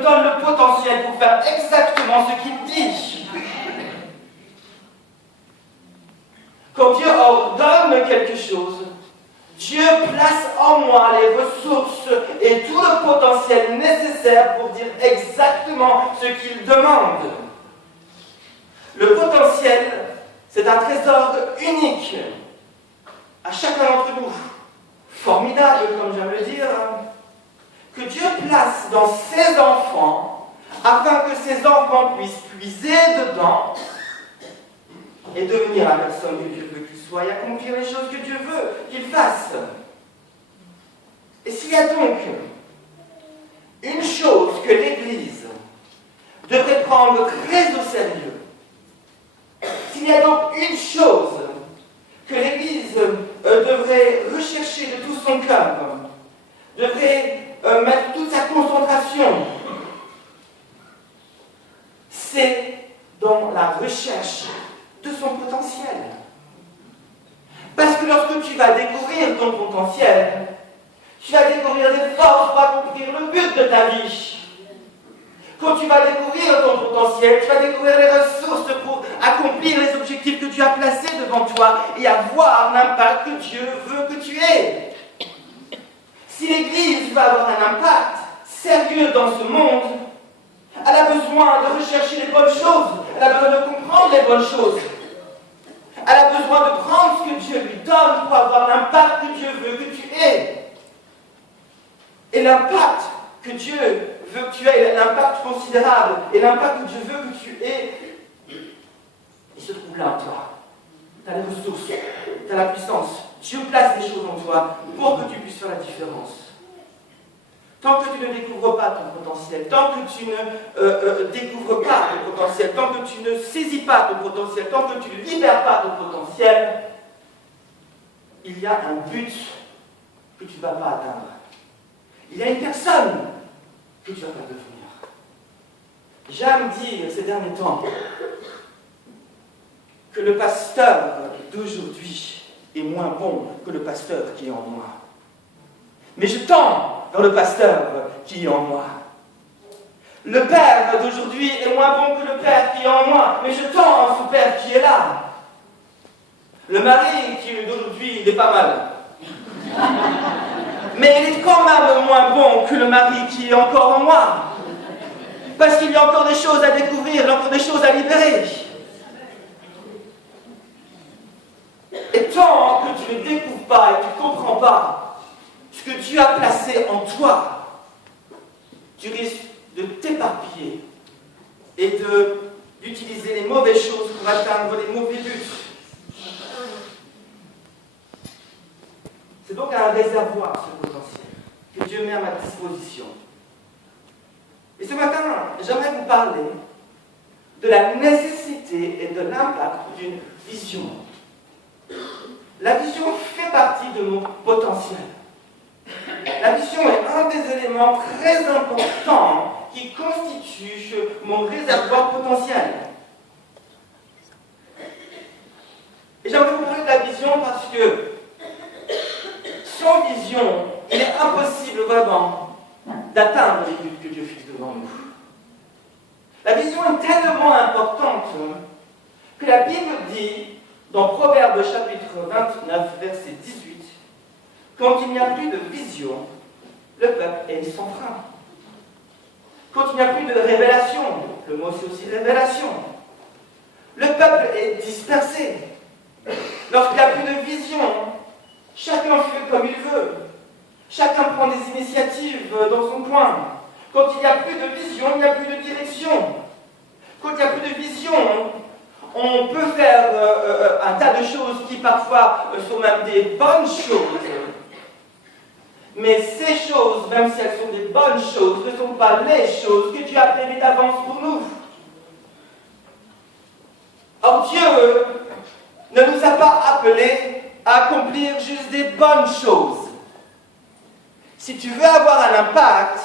me donne le potentiel pour faire exactement ce qu'il dit. Quand Dieu ordonne quelque chose, Dieu place en moi les ressources et tout le potentiel nécessaire pour dire exactement ce qu'il demande. Le potentiel, c'est un trésor unique à chacun d'entre nous. Formidable, comme j'aime le dire, que Dieu place dans ses enfants afin que ses enfants puissent puiser dedans et devenir la personne que Dieu veut qu'il soit et accomplir les choses que Dieu veut qu'il fasse. Et s'il y a donc une chose que l'Église devrait prendre très au sérieux, s'il y a donc une chose que l'Église devrait rechercher de tout son cœur, devrait mettre toute sa concentration, c'est dans la recherche de son potentiel. Parce que lorsque tu vas découvrir ton potentiel, tu vas découvrir des forces pour accomplir le but de ta vie. Quand tu vas découvrir ton potentiel, tu vas découvrir les ressources pour accomplir les objectifs que tu as placés devant toi et avoir l'impact que Dieu veut que tu aies. Si l'Église va avoir un impact sérieux dans ce monde, elle a besoin de rechercher les bonnes choses, elle a besoin de comprendre les bonnes choses. Elle a besoin de prendre ce que Dieu lui donne pour avoir l'impact que Dieu veut que tu aies. Et l'impact que Dieu veut que tu aies, l'impact considérable, et l'impact que Dieu veut que tu aies, il se trouve là en toi. Tu as les ressources, tu as la puissance. Dieu place des choses en toi pour que tu puisses faire la différence. Tant que tu ne découvres pas ton potentiel, tant que tu ne découvres pas ton potentiel, tant que tu ne saisis pas ton potentiel, tant que tu ne libères pas ton potentiel, il y a un but que tu ne vas pas atteindre. Il y a une personne que tu ne vas pas devenir. J'aime dire ces derniers temps que le pasteur d'aujourd'hui est moins bon que le pasteur qui est en moi. Mais je tends vers le pasteur qui est en moi. Le père d'aujourd'hui est moins bon que le père qui est en moi, mais je tends à ce père qui est là. Le mari qui est d'aujourd'hui, il est pas mal. Mais il est quand même moins bon que le mari qui est encore en moi. Parce qu'il y a encore des choses à découvrir, il y a encore des choses à libérer. Et tant que tu ne découvres pas et que tu ne comprends pas ce que Dieu a placé en toi, tu risques de t'éparpiller et d'utiliser les mauvaises choses pour atteindre les mauvais buts. C'est donc un réservoir, ce potentiel, que Dieu met à ma disposition. Et ce matin, j'aimerais vous parler de la nécessité et de l'impact d'une vision. La vision fait partie de mon potentiel. La vision est un des éléments très importants qui constitue mon réservoir potentiel. Et j'aimerais vous parler de la vision parce que sans vision, il est impossible vraiment d'atteindre les buts que Dieu fixe devant nous. La vision est tellement importante que la Bible dit, dans Proverbes chapitre 29, verset 18, quand il n'y a plus de vision, le peuple est sans frein. Quand il n'y a plus de révélation, le mot c'est aussi révélation, le peuple est dispersé. Lorsqu'il n'y a plus de vision, chacun fait comme il veut. Chacun prend des initiatives dans son coin. Quand il n'y a plus de vision, il n'y a plus de direction. Quand il n'y a plus de vision, on peut faire un tas de choses qui parfois sont même des bonnes choses. Mais ces choses, même si elles sont des bonnes choses, ne sont pas les choses que Dieu a prévues d'avance pour nous. Or Dieu ne nous a pas appelés à accomplir juste des bonnes choses. Si tu veux avoir un impact,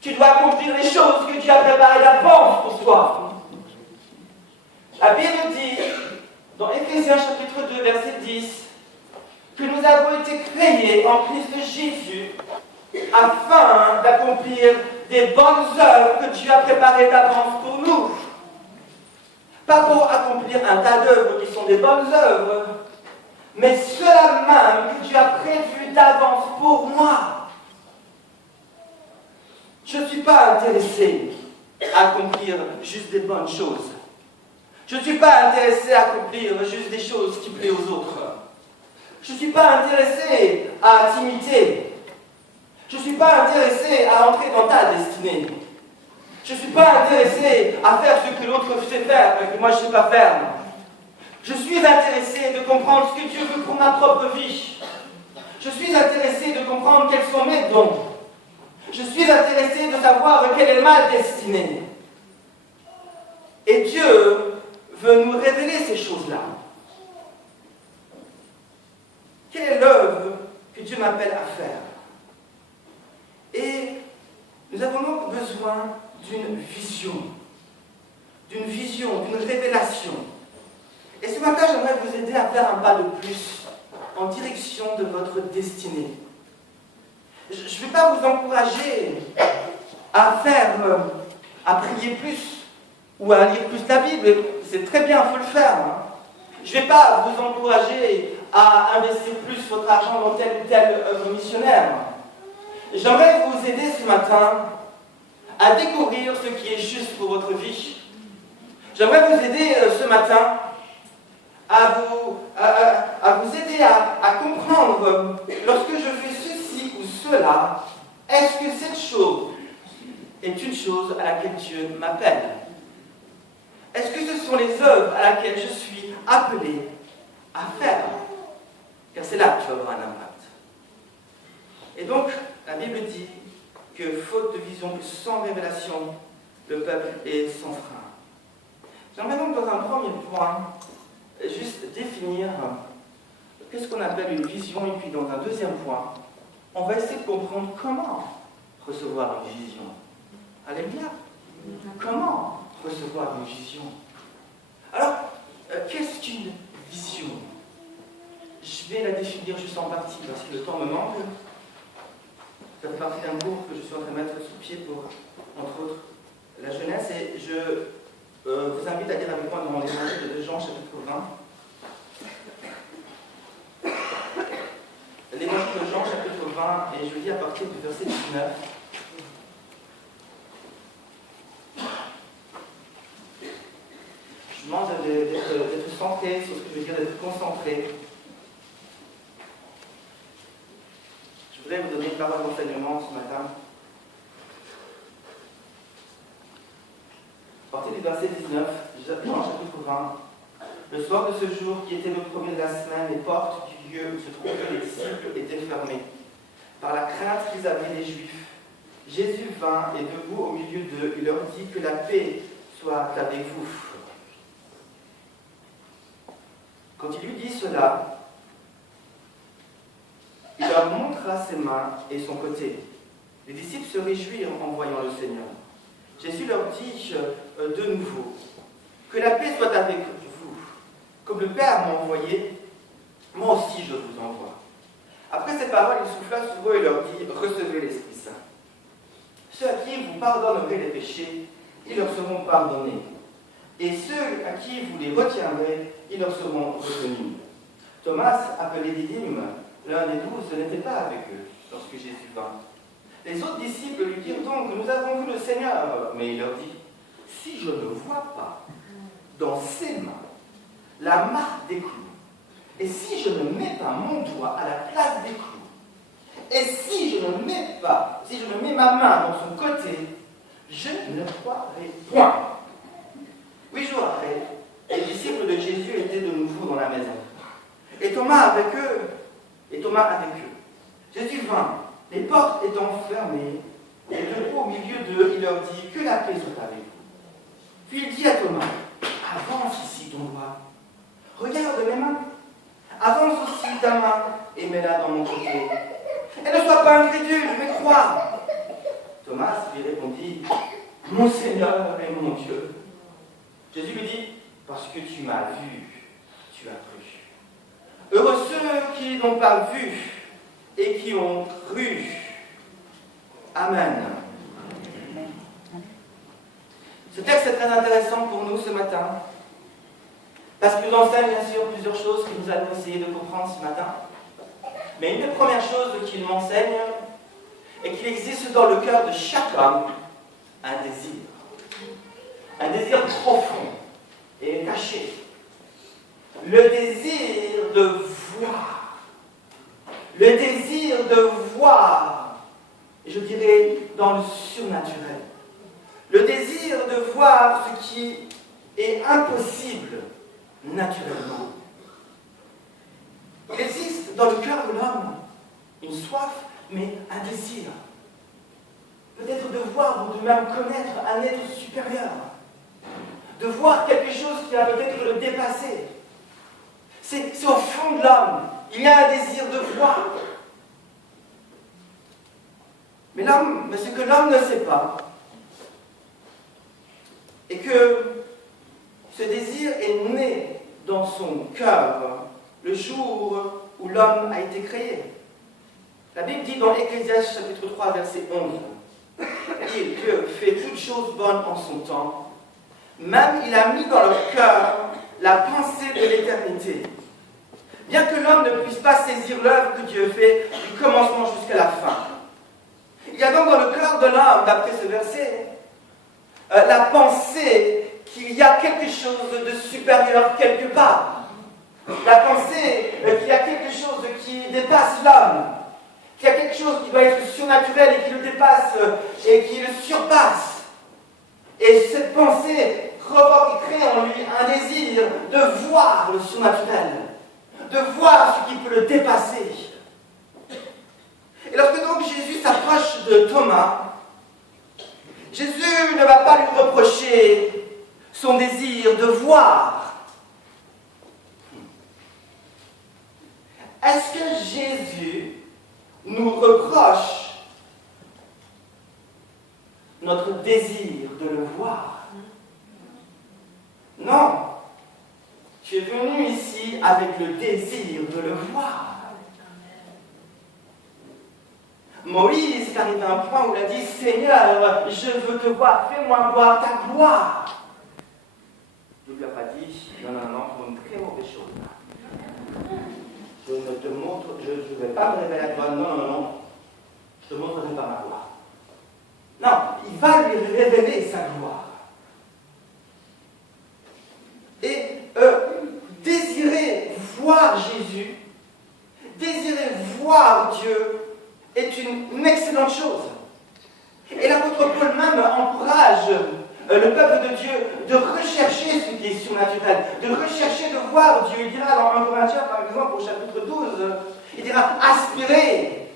tu dois accomplir les choses que Dieu a préparées d'avance pour toi. La Bible dit, dans Éphésiens chapitre 2, verset 10, que nous avons été créés en Christ Jésus afin d'accomplir des bonnes œuvres que Dieu a préparées d'avance pour nous. Pas pour accomplir un tas d'œuvres qui sont des bonnes œuvres, mais ceux-là même que Dieu a prévues d'avance pour moi. Je ne suis pas intéressé à accomplir juste des bonnes choses. Je ne suis pas intéressé à accomplir juste des choses qui plaisent aux autres. Je ne suis pas intéressé à t'imiter. Je ne suis pas intéressé à entrer dans ta destinée. Je ne suis pas intéressé à faire ce que l'autre sait faire, mais que moi je ne sais pas faire. Je suis intéressé de comprendre ce que Dieu veut pour ma propre vie. Je suis intéressé de comprendre quels sont mes dons. Je suis intéressé de savoir quelle est ma destinée. Et Dieu veut nous révéler ces choses-là. Quelle est l'œuvre que Dieu m'appelle à faire? Et nous avons donc besoin d'une vision, d'une révélation. Et ce matin, j'aimerais vous aider à faire un pas de plus en direction de votre destinée. Je ne vais pas vous encourager à prier plus ou à lire plus la Bible. C'est très bien, il faut le faire. Je ne vais pas vous encourager à investir plus votre argent dans telle ou telle œuvre missionnaire. J'aimerais vous aider ce matin à découvrir ce qui est juste pour votre vie. J'aimerais vous aider ce matin à vous aider à comprendre, lorsque je fais ceci ou cela, est-ce que cette chose est une chose à laquelle Dieu m'appelle? Est-ce que ce sont les œuvres à laquelle je suis appelé à faire? Car c'est là que tu vas avoir un impact. Et donc, la Bible dit que faute de vision, que sans révélation, le peuple est sans frein. J'aimerais donc dans un premier point juste définir qu'est-ce qu'on appelle une vision, et puis dans un deuxième point, on va essayer de comprendre comment recevoir une vision. Alléluia. Comment recevoir une vision? Alors, qu'est-ce qu'une vision? Je vais la définir juste en partie parce que le temps me manque. Ça fait partie d'un cours que je suis en train de mettre sous pied pour, entre autres, la jeunesse. Et je vous invite à lire avec moi dans l'évangile de Jean, chapitre 20. L'évangile de Jean, chapitre 20, et je lis à partir du verset 19. Je demande d'être centré sur ce que je veux dire, d'être concentré. Je voudrais vous donner une parole d'enseignement ce matin. À partir du verset 19, Jean chapitre 20. Le soir de ce jour, qui était le premier de la semaine, les portes du lieu où se trouvaient les disciples étaient fermées. Par la crainte qu'ils avaient des Juifs, Jésus vint et debout au milieu d'eux, il leur dit que la paix soit avec vous. Quand il lui dit cela, il leur montra ses mains et son côté. Les disciples se réjouirent en voyant le Seigneur. Jésus leur dit de nouveau, que la paix soit avec vous. Comme le Père m'a envoyé, moi aussi je vous envoie. Après ces paroles, il souffla sur eux et leur dit, recevez l'Esprit Saint. Ceux à qui vous pardonnerez les péchés, ils leur seront pardonnés. Et ceux à qui vous les retiendrez, ils leur seront retenus. Thomas, appelé Didyme, l'un des 12, n'était pas avec eux lorsque Jésus vint. Les autres disciples lui dirent donc, nous avons vu le Seigneur. Mais il leur dit, si je ne vois pas dans ses mains la marque des clous, et si je ne mets pas mon doigt à la place des clous, et si je ne mets ma main dans son côté, je ne croirai point. 8 jours après, les disciples de Jésus étaient de nouveau dans la maison. Et Thomas avec eux. Jésus vint, les portes étant fermées, et debout au milieu d'eux, il leur dit, que la paix soit avec vous. Puis il dit à Thomas, avance ici ton doigt. Regarde mes mains. Avance aussi ta main et mets-la dans mon côté. Et ne sois pas incrédule, mais crois. Thomas lui répondit, mon Seigneur et mon Dieu. Jésus lui dit, parce que tu m'as vu, tu as cru. Heureux ceux qui n'ont pas vu et qui ont cru. Amen. Ce texte est très intéressant pour nous ce matin, parce qu'il nous enseigne bien sûr plusieurs choses que nous allons essayer de comprendre ce matin. Mais une des premières choses qu'il m'enseigne est qu'il existe dans le cœur de chaque homme un désir profond et caché. Le désir de voir. Le désir de voir, je dirais, dans le surnaturel. Le désir de voir ce qui est impossible naturellement. Il existe dans le cœur de l'homme une soif, mais un désir. Peut-être de voir ou de même connaître un être supérieur. De voir quelque chose qui va peut-être le dépasser. C'est au fond de l'homme. Il y a un désir de voir. Mais ce que l'homme ne sait pas, et que ce désir est né dans son cœur le jour où l'homme a été créé. La Bible dit dans Ecclésiaste chapitre 3, verset 11, Dieu fait toutes choses bonnes en son temps, même il a mis dans leur cœur la pensée de l'éternité. Bien que l'homme ne puisse pas saisir l'œuvre que Dieu fait du commencement jusqu'à la fin. Il y a donc dans le cœur de l'homme, d'après ce verset, la pensée qu'il y a quelque chose de supérieur quelque part. La pensée qu'il y a quelque chose qui dépasse l'homme. Qu'il y a quelque chose qui doit être surnaturel et qui le dépasse et qui le surpasse. Et cette pensée provoque et crée en lui un désir de voir le surnaturel, de voir ce qui peut le dépasser. Et lorsque donc Jésus s'approche de Thomas, Jésus ne va pas lui reprocher son désir de voir. Est-ce que Jésus nous reproche notre désir de le voir? Non. Tu es venu ici avec le désir de le voir. Moïse est arrivé à un point où il a dit « Seigneur, je veux te voir, fais-moi voir ta gloire. » Dieu ne lui a pas dit « Non, pour une très mauvaise chose. Je ne te montre, je ne vais pas me révéler à toi, non, je te montrerai pas ma gloire. » Non, il va lui révéler sa gloire. Et désirer voir Jésus, désirer voir Dieu, est une excellente chose. Et l'apôtre Paul même encourage le peuple de Dieu de rechercher ce qui est surnaturel, de rechercher de voir Dieu. Il dira dans 1 Corinthiens, par exemple, au chapitre 12, il dira aspirer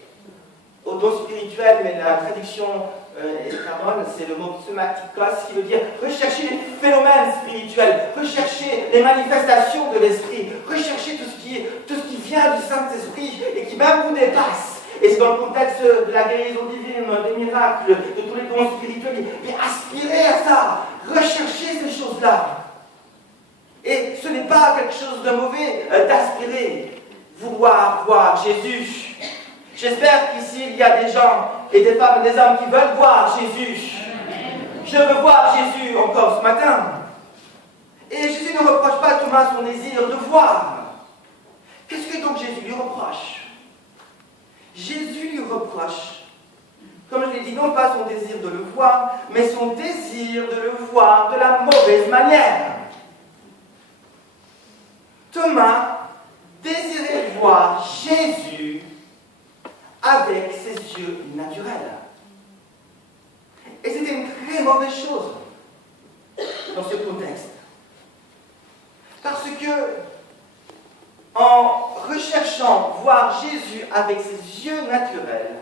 au don spirituel, mais la traduction c'est le mot somatikos, qui veut dire rechercher les phénomènes spirituels, rechercher les manifestations de l'esprit, rechercher tout ce qui vient du Saint-Esprit et qui même vous dépasse. Et c'est dans le contexte de la guérison divine, des miracles, de tous les dons spirituels. Mais aspirez à ça, recherchez ces choses-là. Et ce n'est pas quelque chose de mauvais d'aspirer, vouloir voir Jésus. J'espère qu'ici il y a des gens et des femmes et des hommes qui veulent voir Jésus. Je veux voir Jésus encore ce matin. Et Jésus ne reproche pas à Thomas son désir de voir. Qu'est-ce que donc Jésus lui reproche? Jésus lui reproche, comme je l'ai dit, non pas son désir de le voir, mais son désir de le voir de la mauvaise manière. Thomas désirait voir Jésus avec ses yeux naturels. Et c'était une très mauvaise chose dans ce contexte. Parce que en recherchant voir Jésus avec ses yeux naturels,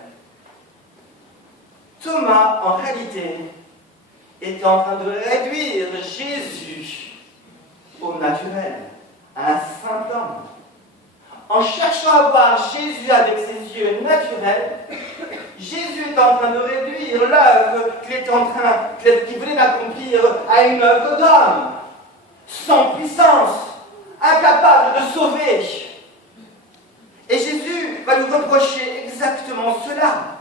Thomas, en réalité, était en train de réduire Jésus au naturel, à un saint homme. En cherchant à voir Jésus avec ses yeux naturels, Jésus est en train de réduire l'œuvre qu'il venait d'accomplir à une œuvre d'homme, sans puissance, incapable de sauver. Et Jésus va nous reprocher exactement cela.